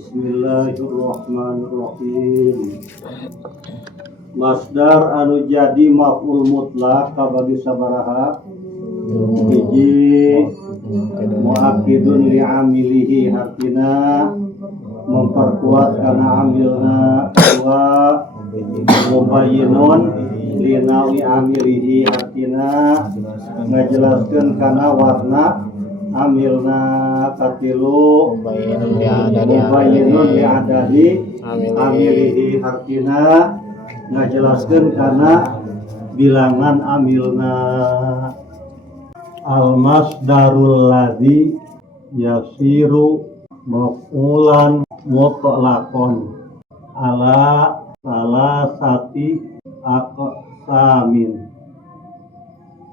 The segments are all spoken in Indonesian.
Bismillahirrahmanirrahim. Masdar anu jadi maf'ul mutlak kabagi sabaraha hiji muakkidun li'amilihi hartina memperkuat karena amilna, kedua mubayyinun linawi amilihi hartina ngajelaskeun kana warna amilna, katilu mubayyinun li'adadi amilihi hartina ngajelaskeun kana bilangan amilna. Al-masdarul ladzi yasiru maf'ulan mutlaqan ala salasati aqsamin.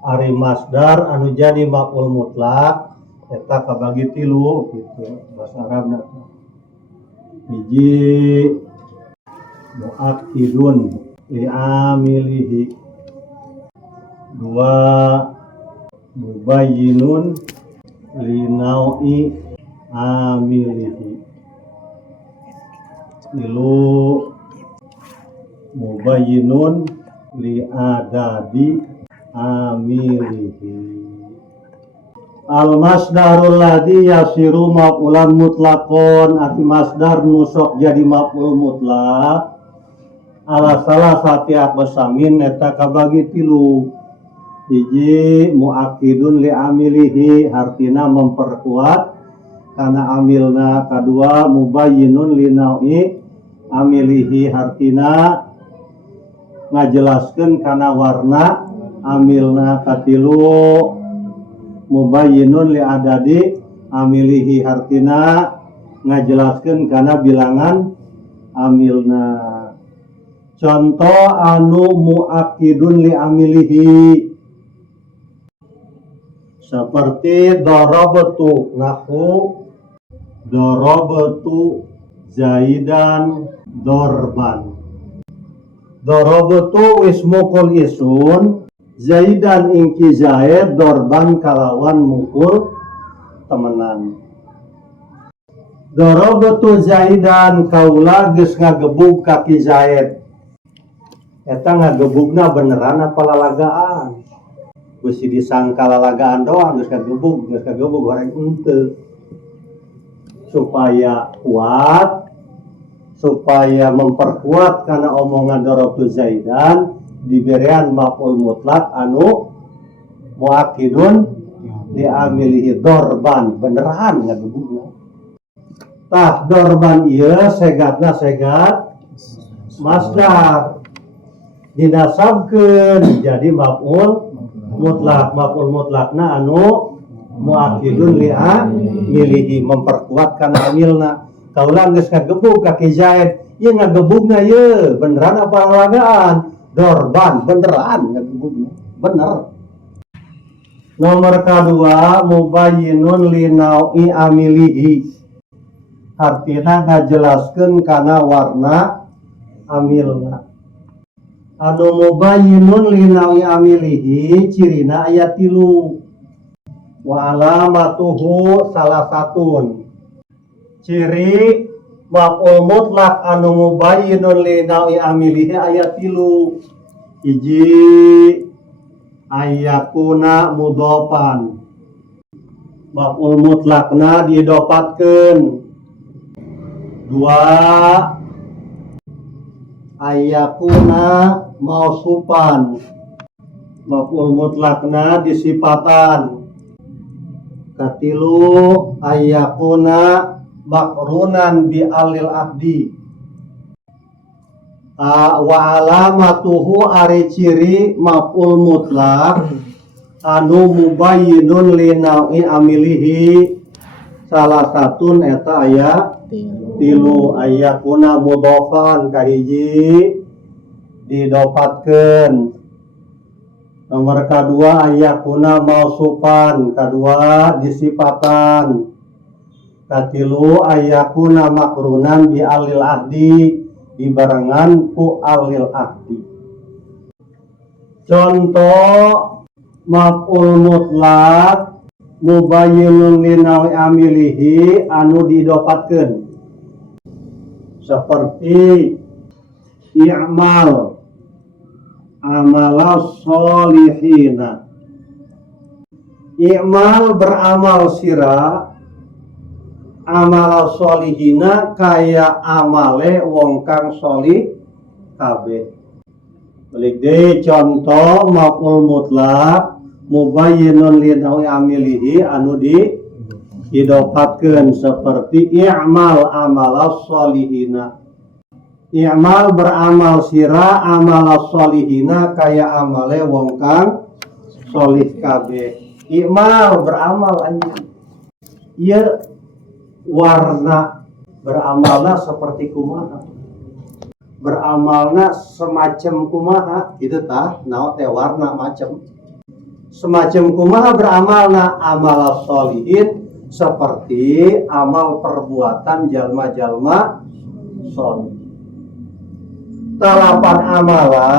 Ari masdar anu jadi maf'ul mutlak eta kabagi tilu gitu bahasa Arabna. Hiji muakkidun li'amilihi, dua mubayyinun linaui amilihi, tilu mubayyinun li'adadi amilihi. Al-masdarul ladzi yasiru maf'ulan mutlaqon, arti masdar nusok jadi maf'ul mutlak ala salah sati aqsamin eta kabagi tilu. Hiji muakkidun li amilihi, artina memperkuat karena amilna, kedua mubayyinun li naui amilihi, artina ngajelaskeun kana warna amilna, katilu mubayyinun li adadi amilihi, artina ngajelaskeun kana bilangan amilna. Contoh anu muakkidun li amilihi seperti darabtu, nahu darabtu zaidan dorban. Darabtu ismukul isun, zaidan ingki zaid, dorban kalawan mukul temenan. Darabtu zaidan, kaula geus ngagebug kaki zaid. Eta ngagebugna beneran apa lalagaan? Besi disangka lalagaan doang, geus kagebug goreng henteu. Supaya kuat, supaya memperkuat karena omongan darabtu zaidan diberian maf'ul mutlak anu muakkidun li amilihi, dorban beneran ngagebugna. Tah dorban ieu segatna segat masdar dinasabkeun jadi maf'ul mutlak. Maf'ul mutlakna anu muakkidun li amilihi, memperkuat kana amilna. Kaula geus ngagebug kaki zaid, ieu ngagebugna ieu beneran apa lalagaan? Dorban beneran ngagebugna, bener. Nomor kedua mubayyinun li naui amilihi, artina ngajelaskeun kana warna amilna. Anu mubayyinun li naui amilihi cirina aya tilu. Wa alamatuhu salah satun. Ciri maf'ul mutlak anu mubayyinun li naui amilihi aya tilu. Hiji ayyakuna mudhofan, maf'ul mutlakna didopatkeun. Dua ayyakuna mausufan, maf'ul mutlakna disifatan. Katilu ayyakuna makrunan bi alil ahdi. Wa alamatuhu ari ciri maf'ul mutlak anu mubayyinun li naui amilihi salah satun eta aya tilu. Ayyakuna mudhofan kahiji didopatkeun. Nomor kedua ayyakuna mausufan, kedua disifatan. Katilu ayyakuna makrunan bi alil ahdi, dibarengan ku alil ahdi. Contoh maf'ul mutlak mubayyinun li nawi amilihi anu didopatkeun. seperti i'mal amalas solihina. I'mal beramal sira amalas solihina kaya amale wong kang solih kabeh. Balik deh contoh maf'ul mutlak mubayyinun li nawi amilihi anu didapatkeun seperti i'mal amalas solihina. I'mal beramal sira amalas solihina kaya amale wong kang solih kabeh. I'mal beramal anjing. Ieu warna beramalna seperti kumaha? Beramalna semacam kumaha? Itu tah naon teh warna macam. Semacam kumaha beramalna amalas solihin seperti amal perbuatan jalma-jalma solih. Talapan amala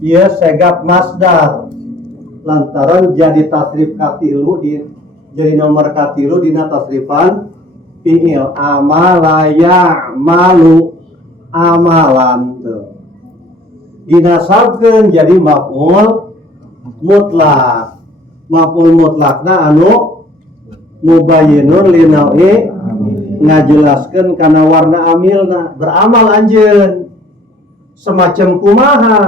ieu segap masdar lantaran jadi tasrif katilu jadi nomor katilu dina tasrifan fi'il amala ya'malu amalan tuh dinasabkeun jadi maf'ul mutlak. Maf'ul mutlakna anu mubayyinun li nawi ngajelaskeun kana warna amilna. Beramal anjeun semacam kumaha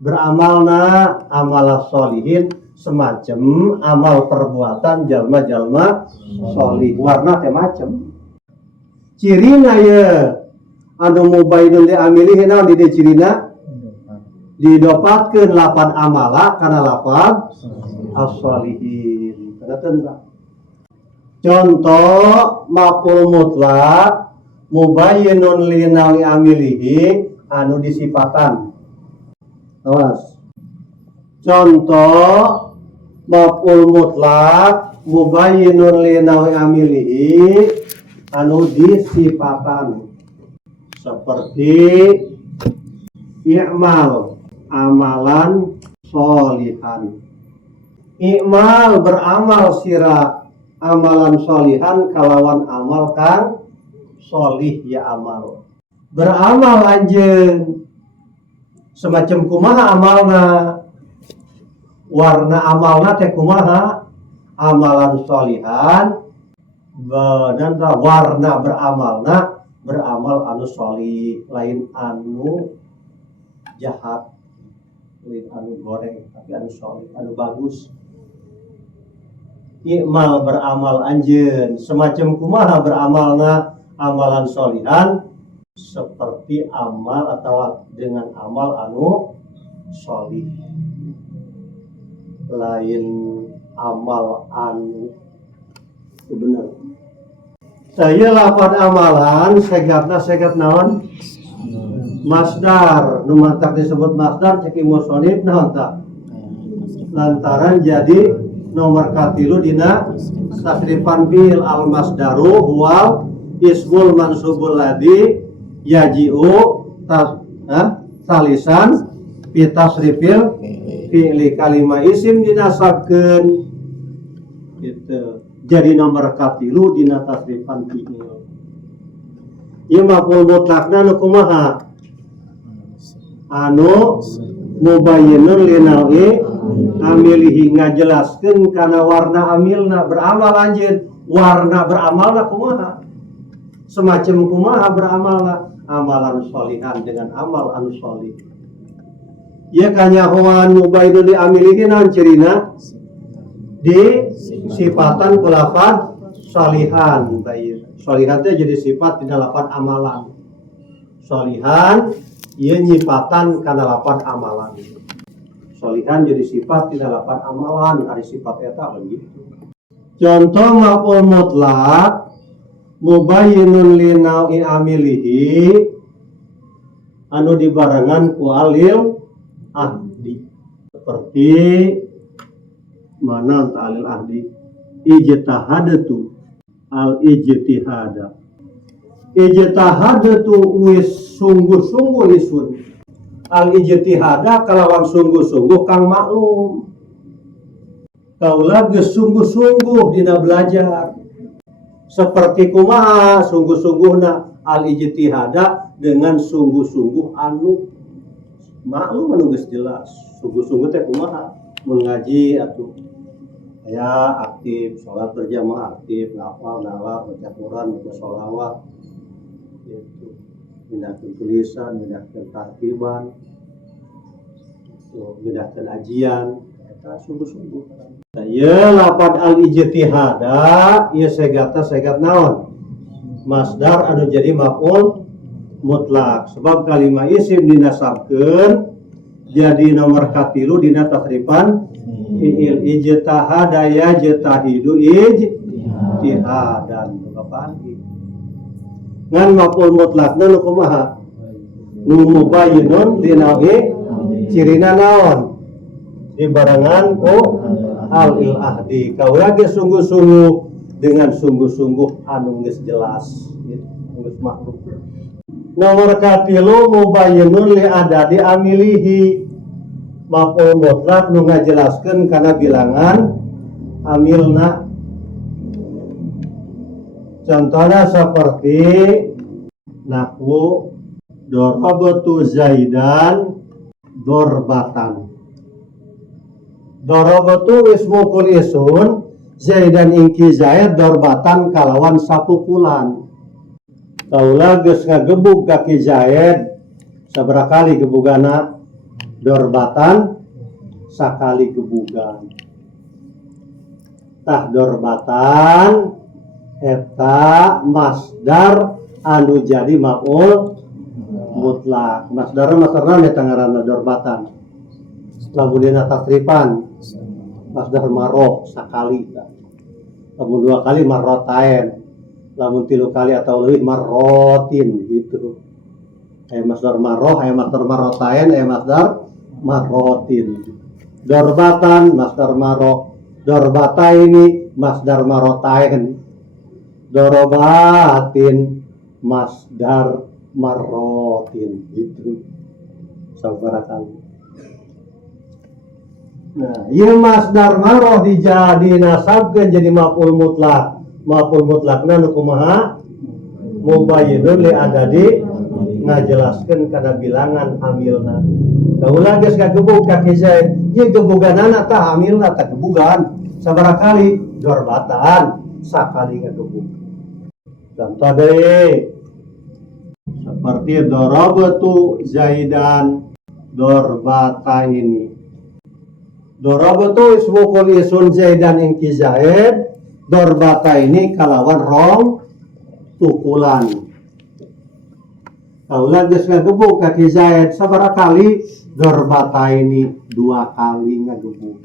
beramalna amalas solihin semacam amal perbuatan jalma-jalma solih. Warna teh macam cirina ye anu mubayyinun li amilihi naon di cirina didapatkeun lapan amala kana lapan as-solihin. Contoh maf'ul mutlak mubayyinun li nawi amilihi anu disifatan. Awas. Contoh maf'ul mutlak mubayyinun li nawi amilihi anu disifatan seperti i'mal amalan solihan. I'mal beramal sira amalan solihan kalawan amal kang solih ya amal. Beramal anjeun semacam kumaha amalna? Warna amalna teh kumaha? Amalan solihan dan warna beramalna beramal anu solih, lain anu jahat, lain anu goreng, tapi anu solih, anu bagus. I'mal beramal anjeun semacam kumaha beramalna amalan solihan seperti amal atau dengan amal anu solih, lain amal anu bener. Saya lapan amalan segatna segat naon? Masdar. Nu mantak disebut masdar cek musonif naon ta? Lantaran jadi nomor katilu dina tasrifan bil al masdaru huwal ismul mansubul ladzi yaji'u salisan fi tasrifil fi'li kalima isim dinasabkeun gitu. Jadi nomor katilu dina tasrifan fi'il. Ieu maf'ul mutlakna nu kumaha? Anu mubayyinun li nawi amilihi ngajelaskeun kana warna amilna. Beramal anjeun warna beramalna kumaha? Semacam kumaha beramalna? Amalan solihan dengan amal anu solih. Ieu kanyahoan mubayyinun li amilihi naon cirina? Di sifatan kulafat solihan. Solihan itu jadi sifat di dalapan amalan. Solihan ia nyipatan kana lapan amalan. Solihan jadi sifat di dalapan amalan. Ada sifat eta begitu. Contoh maf'ul mutlak mubayyinun li nawi amilihi anu dibarengan ku alil ahdi seperti mana ta'alil ahdi ijtihadatu al ijtihada. Ijtihadatu wis sungguh-sungguh isun. Al ijtihada kalawan sungguh-sungguh kang maklum. Kaula geus sungguh-sungguh dina belajar. seperti kumaha sungguh-sungguhna al-ijtihada dengan sungguh-sungguh anu maklum anu geus jelas. Sungguh-sungguh teh kumaha mun ngaji atuh ya aktif, sholat berjamaah aktif, ngapal, nalak, baca Quran, baca sholawat, gitu. Mindahkeun tulisan, mindahkeun tartiban, mindahkeun ajian, eta sungguh-sungguh. Nah, ieu lapad al-ijtihada, ieu segat naon? Masdar anu jadi maf'ul mutlak. Sebab kalimah isim dinasabkeun jadi nomor katilu dina tasrifan fi'il ijtihada ya jtahidu ijtihadan kapandi ngan maf'ul mutlakna nu kumaha nu mubayyinun dina cirina naon dibarengan ku al-il ahdi kaula ge sungguh-sungguh dengan sungguh-sungguh anu geus jelas geus maklum. Nomor katilu mubayyinun li adadi amilihi maf'ul mutlak nu ngajelaskeun kana bilangan amilna. Contohnya seperti nahwu darabtu zaidan dorbatan. Darabtu ismu kulisun zaidan ingki zaid dorbatan kalawan sapukulan. Kaula geus ngagebug kaki Zaid sabaraha kali gebugana dorbatan sakali gebugan. Tah dorbatan eta masdar anu jadi maf'ul mutlak. Masdarna eta ngaranna dorbatan. Lamun dina tasrifan masdar maro sakali. Lamun dua kali marrotain. Lamun 3 kali atau lebih marrotin gitu. Aya masdar marroh, aya masdar marrotain, aya masdar marrotin. Dorbatan masdar marroh, dorbataini masdar marrotain, dorobatin masdar marrotin gitu. Sabaraha kali. Nah, ieu masdar marroh dinasabkeun jadi maf'ul mutlak. Maf'ul mutlakna nu kumaha mubayyinun li adadi ngajelaskeun kana bilangan amilna. Kaula geus ngagebug kaki Zaid, ieu gebuganana tah amilna tah gebugan sabaraha kali dorbatan sakali ngagebug. Contoh deui seperti darabtu zaidan dorbataini. Darabtu ismu kulisun zaidan ingki zaid dorbata ini kalawan rong pukulan. Kaula geus ngagebug kaki Zaid sabaraha kali dorbata ini 2 kali ngagebug.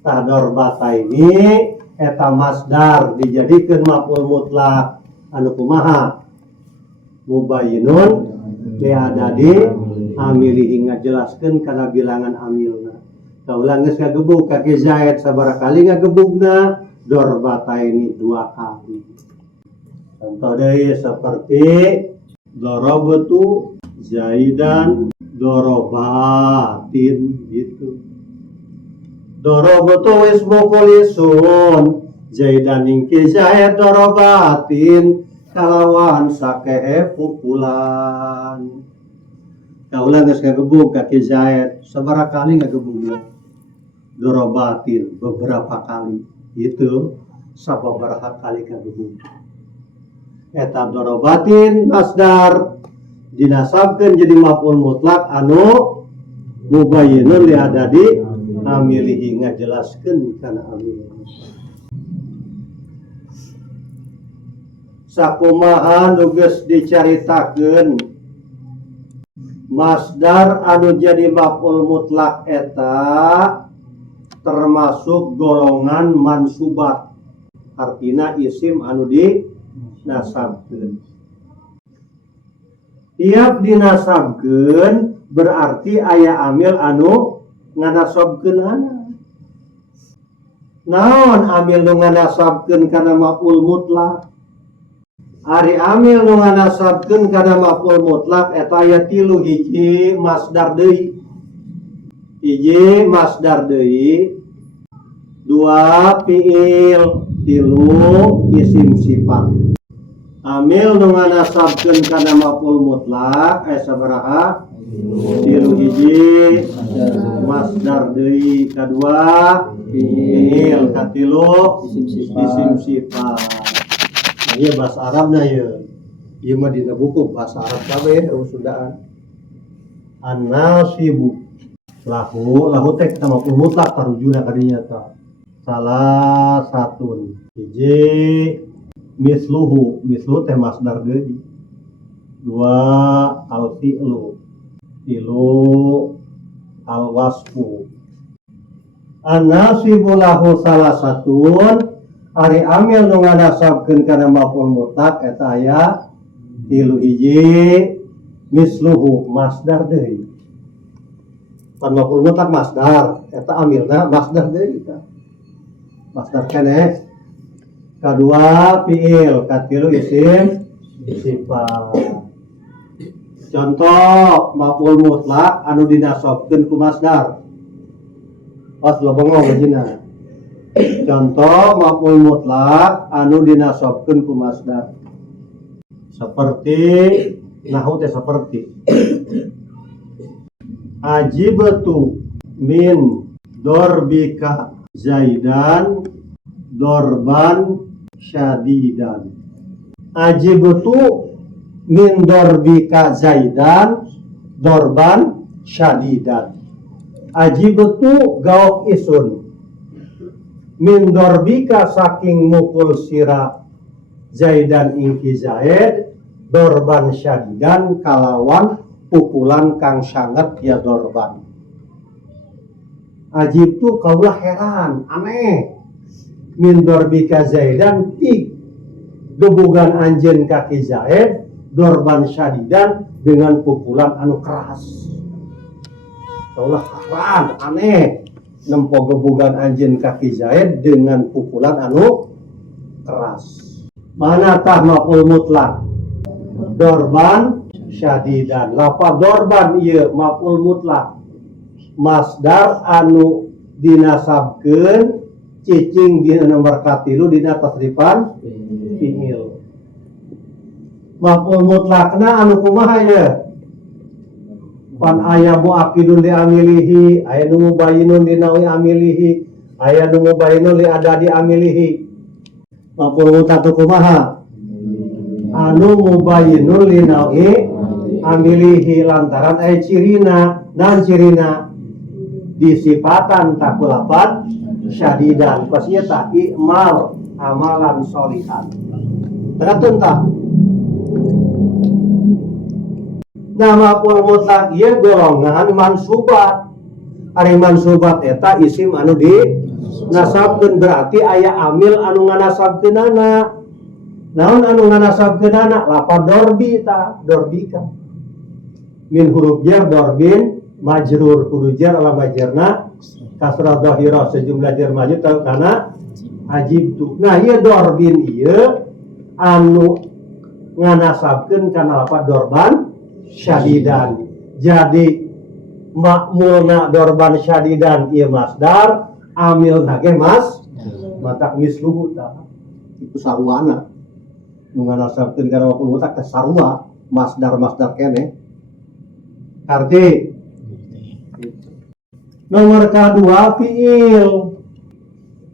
Tah dorbata ini eta masdar dijadikeun maf'ul mutlak anu kumaha mubayyinun li adadi amilihi ngajelaskeun kana bilangan amilna. Kaula geus ngagebug kaki Zaid sabaraha kali ngagebugna dorbata ini 2 kali. Contoh deui seperti darabtu zaidan dorobatin gitu. Darabtu ismu kulisun zaidan ingki zaid dorobatin kalawan sakehe pukulan. Kaula geus ngagebug kaki Zaid sabaraha kali ngagebugna dorobatin beberapa kali itu sababaraha kali ngagebug. Eta dorobatin masdar dinasabkeun jadi maf'ul mutlak anu mubayyinun li adadi amilihi ngajelaskeun kana amil. Sakumaha nu geus dicaritakeun masdar anu jadi maf'ul mutlak eta termasuk golongan mansubat. Artina isim anu dinasabkeun. Tiap dinasabkeun berarti aya amil anu nganasabkeunana. Naon amil nu nganasabkeun kana maf'ul mutlak? Ari amil nu nganasabkeun kana maf'ul mutlak eta aya 3 hiji masdar deui. Hiji masdar deui, 2 fiil, tilu isim sifat. Amil nu nganasabkeun kana maf'ul mutlak sabaraha? Tilu hiji masdar deui, kadua fi'il, katilu isim sifat. Ieu bahasa Arabna ieu. Ieu mah dina buku bahasa Arab kabeh Sundaan. An-nasibu lahu teh kita maf'ul mutlak tarujuna kadinya tah. Salah satu hiji misluhu teh masdar deui. Dua al-fi'lu, tilu al-wasfu. An-nasibu lahu salah satun ari amil nu ngadasabkeun kana maf'ul mutlak eta aya tilu hiji misluhu masdar deui. Pan maf'ul mutlak masdar eta amilna masdar deui tah. Masdar keneh. Kadua fi'il, katilu isim sifat. Contoh maf'ul mutlak anu dinasabkeun ku masdar. Pas lo bengong lajina. Contoh maf'ul mutlak anu dinasabkeun ku masdar. Seperti nahu teh seperti ajibtu min dorbika Zaidan dorban syadidan. Ajibtu min dorbika Zaidan dorban syadidan. Ajibtu gaok isun min dorbika saking mukul sira Zaidan ingki Zaid dorban syadidan kalawan pukulan kang sanget ya dorban. Ajib tu kaulah heran, aneh. Min dorbika Zaidan ti gebugan anjeun kaki Zaid dorban syadidan dengan pukulan anu keras. Kaulah heran, aneh. Nempo gebugan anjeun kaki Zaid dengan pukulan anu keras. Mana tah maf'ul mutlak? Dorban syadidan. Lafaz dorban ieu maf'ul mutlak. Masdar anu dinasabkeun cicing dina nomor katilu dina tasrifan fi'il. Maf'ul mutlakna anu kumaha ye? Pan aya muakidun li amilihi, aya nu mubayyinun li nawi amilihi, aya nu mubayyinun li adadi amilihi. Maf'ul mutlak kumaha? Anu mubayyinun li nawi amilihi lantaran aya cirina, naon cirina? Disifatan takulapan syadidan pasnya tak i'mal amalan solihan terkatun tak nama maf'ul mutlak ieu golongan mansubat. Ari mansubat eta isim anu di nasabkeun berarti aya amil anu nganasabkeunana. Naon anu nganasabkeunana? Lafaz dorbi ta, dorbika min huruf jar dorbin majrur, huruf jar ala majrna kasrah dhahirah sejumlah jar majrur tau kana ajibtu. Nah ieu dorbin ieu anu nganasabkeun kana lafaz dorban syadidan. Jadi makmulna dorban syadidan ieu masdar, amilna ge matak misluhu ta. Itu sarwana. Nu nganasabkeun kana maf'ul mutlak teh sarwa, masdar keneh. Arti nomor kedua fi'il.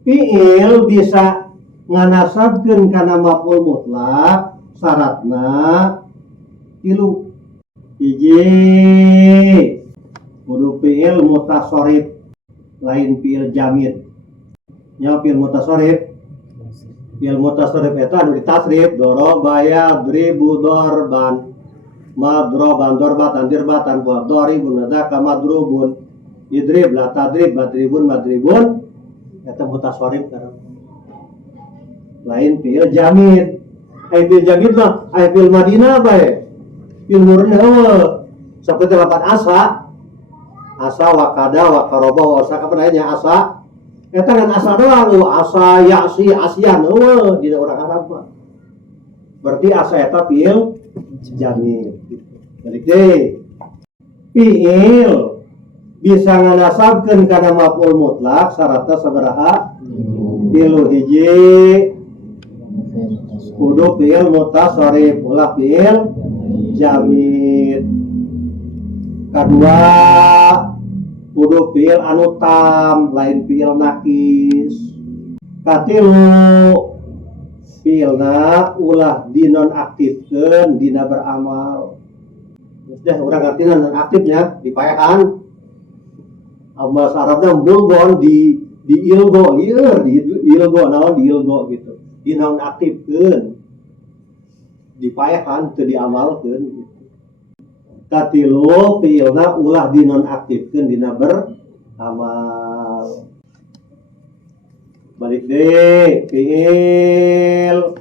Fi'il bisa nganasabkeun kana maf'ul mutlak syaratna tilu. Hiji kudu fi'il mutasharif lain fi'il jamid. Nya fi'il mutasharif. Fi'il mutasharif eta anu ditasrif daraba yadribu darban. Madroban dorbatan dirbatan buat doribun nadaka madrubun idrib la tadrib madribun eta mutasharif kan lain fi'il jamid. Fi'il jamid mah fi'il madinah bae fi'il murni seperti lapan asa wakada wakaroba wa asa kapan asa eta kan asa doang asa ya'si asyan di orang Arab mah berarti asa eta fi'il jamid. Balik deh. Fi'il bisa nganasabkeun kana maf'ul mutlak syaratna sabaraha? tilu hiji kudu fiil mutasharif ulah fiil jamid. Kadua kudu fiil anu tam lain fiil nakis. Katilu fiilna ulah dinonaktifkeun dina beramal. Sudah urang artina nonaktifnya dipaehan. Bahasa Arabnya bulgon di ilgo, ieu di ilgo naon di ilgo gitu. Dinonaktifkeun. Dipaehan teu diamalkeun gitu. Katilu fiilna ulah dinonaktifkeun dina beramal. Balik deh, fiil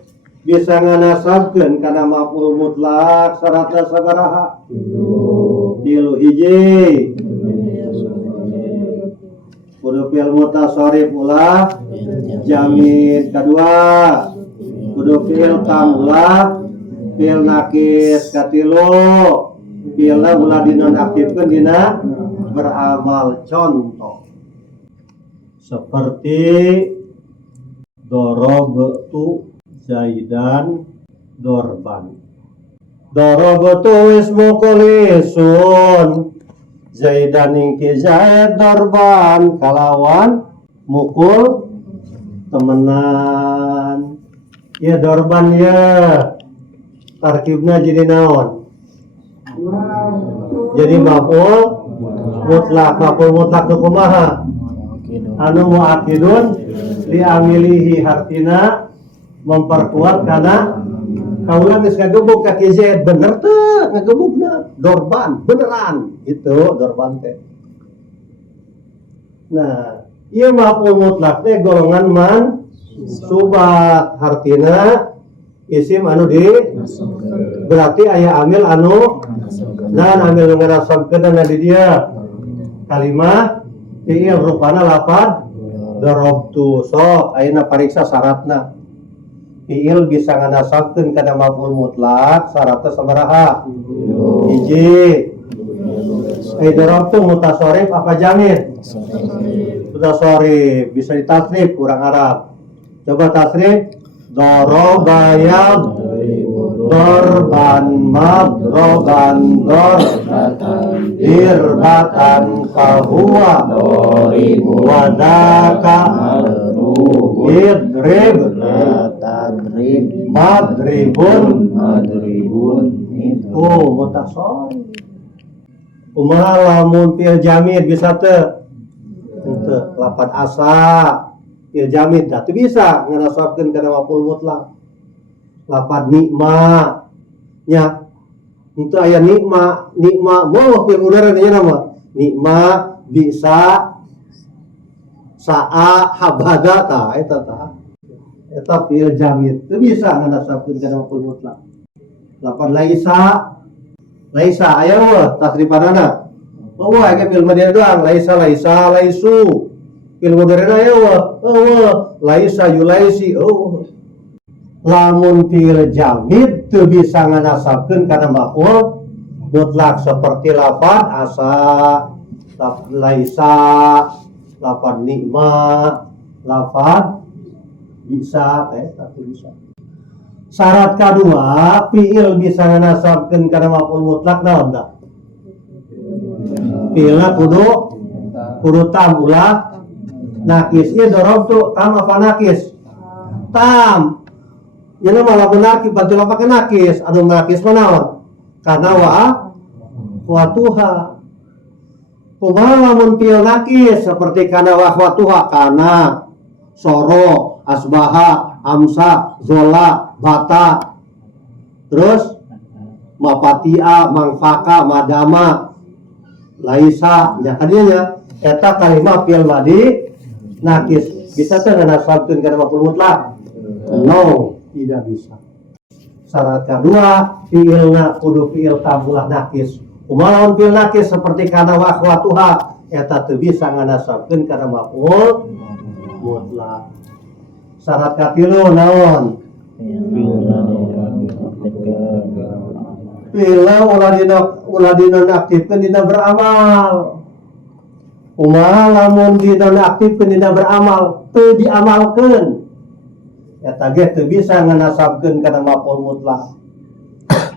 bisa nganasabkeun kana maf'ul mutlak syaratna sabaraha? Tilu hiji kudu fiil mutasharif ulah jamid. Kadua kudu fiil tam ulah fiil nakis. Katilu fiilna ulah dinonaktifkeun dina beramal. Contoh seperti dorobtu Zaidan dorban. Dorobtu ismu kulisun Zaidan ingki Zaid dorban kalawan mukul temenan. Ya dorban ya tarkibna jadi naon? Jadi maf'ul mutlak. Maf'ul mutlak kumaha? Anu muakidun li amilihi hartina memperkuat karena kaulah geus ngagebuk kaki Z bener teu ngagebukna dorban beneran itu dorban teh. Nah, ieu maf'ul mutlak teh golongan mansubat hartina isim anu di berarti aya amil anu dan amil ngarasabkeun di dia kalimat fiil rupana lafad darabtu. Sok ayeuna pariksa syaratna. Fiil bisa nganasabkeun kana maf'ul mutlak syaratna sabaraha? Hiji. Darabtu mutasharif apa jamid? Mutasharif. Bisa ditasrif kurang Arab. Coba tasrif. Darabayad dorban madroban dorbatan irbatan fahuwa wadaka idrib madribun itu mutasharif. Kumaha lamun fiil jamid bisa teu? Teu lafaz asa fiil jamid teh bisa nganasabkeun kana maf'ul mutlak. Lafaz nikma nya henteu aya nikma moh fiil mudhari nya nama nikma bisa sa'a habada ta eta fiil jamid teu bisa nganasabkeun kana maf'ul mutlak. Lafaz laisa aya weuh tasrifanana weuh aya fiil madhi doang laisa laisu fiil mudhari aya weuh laisa yulaisi lamun fiil jamid teu bisa nganasabkeun kana maf'ul mutlak seperti lafaz asa, lafaz laisa, lafaz nikma, lafaz bisa tapi bisa. Syarat kedua fiil bisa nganasabkeun kana maf'ul mutlak naon tah? Fiilna kudu tam ulah nakis. Ieu darabtu tam apa nakis? Tam. Yana malah nakis bantu pake nakis. Anu nakis manaon? Karena watuha. Kumaha lamun fiil nakis seperti kana watuha kana soro asbaha amsa zola bata terus mapatia mangfaka madama laisa nya kadinya eta kalimat fiil madhi nakis bisa teh nganasabkeun kana maf'ul mutlak? No, tidak bisa. Syarat kedua fiilna kudu fiil tabulah nakis. Kumaha lamun fiil nakis seperti kana wa akhwatuha eta teu bisa nganasabkeun kana maf'ul mutlak. Syarat katilu naon? Fiilna ulah dinonaktifkeun dina beramal. Kumaha lamun dinonaktifkeun dina beramal? teu diamalkeun eta ge teu bisa nganasabkeun kana maf'ul mutlak.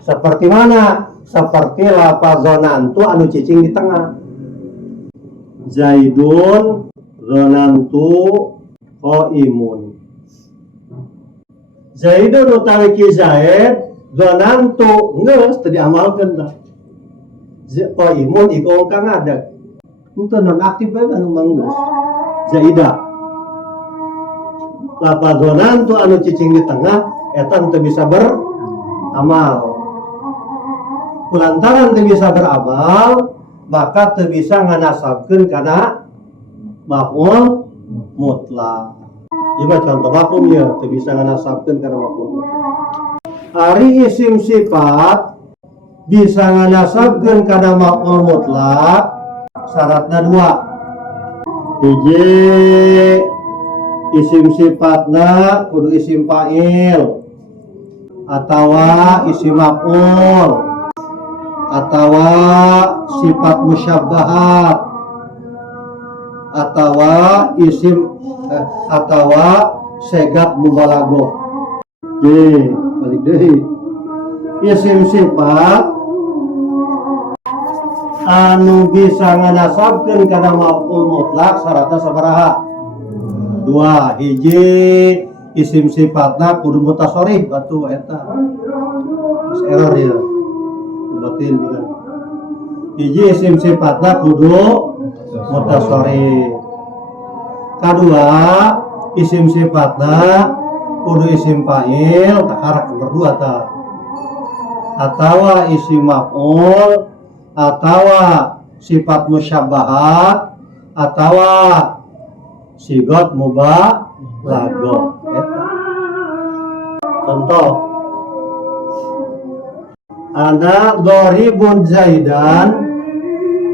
Seperti mana? Seperti lafaz zonantu anu cicing di tengah. Zaidun zonantu qaimun. Zaidun utawi ki Zaid zonantu geus teu diamalkeun tah. Qaimun iku kang ada. Itu non-aktif bae anu manggeus. Zaidah. Lafaz zonantu anu cicing di tengah eta teu bisa beramal. Kulantaran teu bisa beramal, maka teu bisa nganasabkeun kana maf'ul mutlak. Ieu contoh maf'ul ya, teu bisa nganasabkeun kana maf'ul mutlak. Ari isim sifat bisa nganasabkeun kana maf'ul mutlak, syaratna dua. Hiji, isim sifatna kudu isim fa'il atawa isim maf'ul atawa sifat musyabbahat atawa isim atawa segat mubalaghah. Balik deui. Isim sifat anu bisa nganasabkeun kana maf'ul mutlak syaratna sabaraha? Dua. Hiji, isim sifatna kudu mutasharrif batu eta. Terus error ya. Batin bener. Hiji isim sifatna kudu mutasharrif. Kadua, isim sifatna kudu isim fa'il takarak berdua ta. Atawa isim maf'ul atawa sifat musyabbahat atawa sigat mubalaghah eta. Contoh, ana doribun Zaidan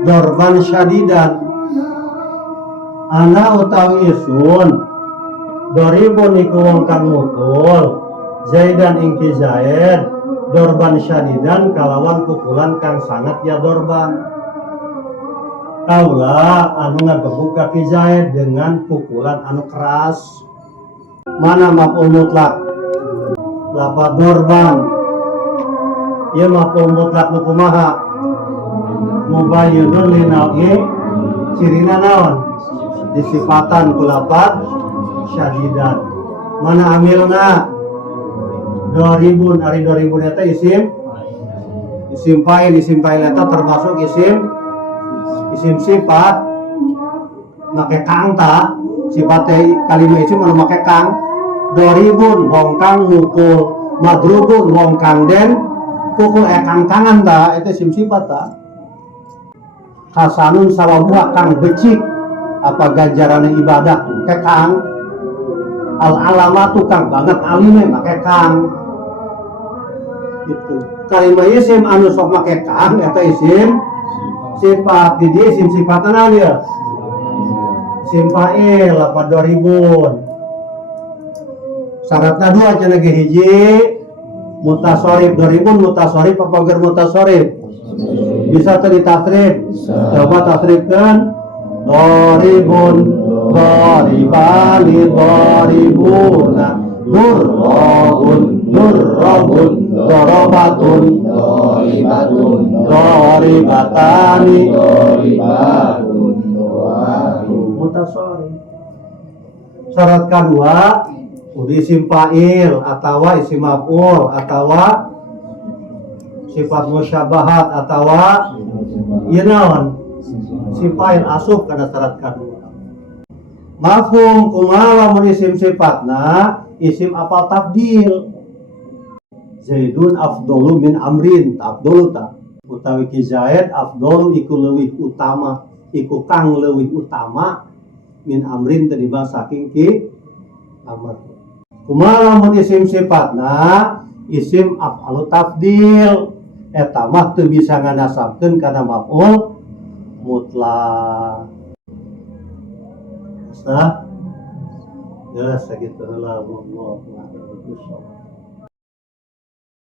dorban syadidan. Ana utawi isun doribun iku wong kang mukul, Zaidan ingki Zaid dorban syadidan kalawan pukulan kang sangat ya dorban. Kaula anu ngagebuk kaki Zaid dengan pukulan anu keras. Mana maf'ul mutlak? Lafaz dorban. Ieu maf'ul mutlak nu kumaha? Mubayyinun li nawi cirina naon? Disifatan ku lafaz syadidan. Mana amilna? Doribun, ari doribun eta isim fa'il, isim fa'il eta termasuk isim sifat make kang ta, sifat kalimat isim anu make kang. Doribun wong kang mukul, madrubun wong kang den pukul kang-kangan ta, eta isim sifat ta. Hasanun sawabuha kang becik apa ganjaran ibadah make kang. Al alamatu kang banget alime make kang. Gitu. Kalimat isim anu sok make kang eta isim sifat. Di isim sifatna naon ya? Isim fa'il lafaz doribun. Syaratna dua cenah ge. Hiji mutasharrif. Doribun mutasharrif apa ger mutasharrif? Bisa teu ditasrif? Coba tasrifkeun. Doribun doribani doribuna durrabun durrabun dorobatun doribatun doribatani doribatun mutasharrif. Syarat kedua kudu isim fa'il atawa isim maf'ul atawa sifat musyabbahat atawa ieu naon? Isim fa'il asup kana syarat kedua. Mafhum kumaha lamun isim sifatna isim apal tafdil. Zaidun afdolu min amrin, afdolu ta utawi ki Zaid afdolu iku leuwih utama, iku kang leuwih utama min amrin tenimbang saking ki amr. Kumaha lamun isim sifatna isim afalu tafdil eta mah teu bisa nganasabkeun kana maf'ul mutlak. Sah? Ya sakitu heula wallahu a'lam.